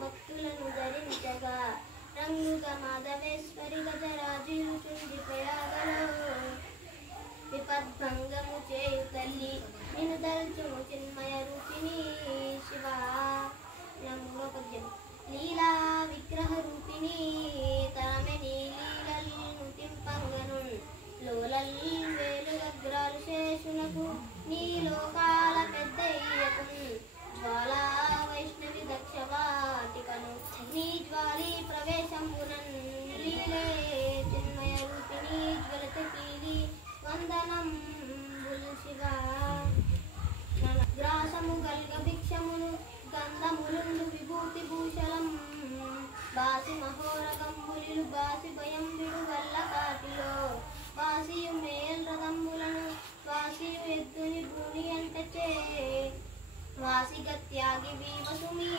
భక్తులను ధరించగా రంగుగా మాధవేశ్వరి గజరాజుచుండి ప్రయాగలో విపద్భంగము చేయు తల్లి నిన్ను దల్చుము చిన్మయ రూపిణి శివ. మూడో పద్యం. లీలా విగ్రహ రూపిణి తరమెని లీలల్ నుతింపంగను లోలల్ వేలుగగ్రాలు శేషునకు నీ లోకాల పెద్దయ్యకు జ్వాలా వైష్ణవి దక్షవాటికను నీ జ్వాలీ ప్రవేశంబునన్ లీలే చిన్మయ రూపిణి జ్వలత కీలి వందనం బులు శివ. గ్రాసము గల్గ భిక్షమును గంధములుండు విభూతి భూషలం బాసి మహోరగంబులిలు బాసి భయం విడు వల్ల కాటిలో వాసియు మేల్ రథంబులను వాసియు ఎద్దుని భూమి అంటచే వాసిగ త్యాగి వీవసుమీ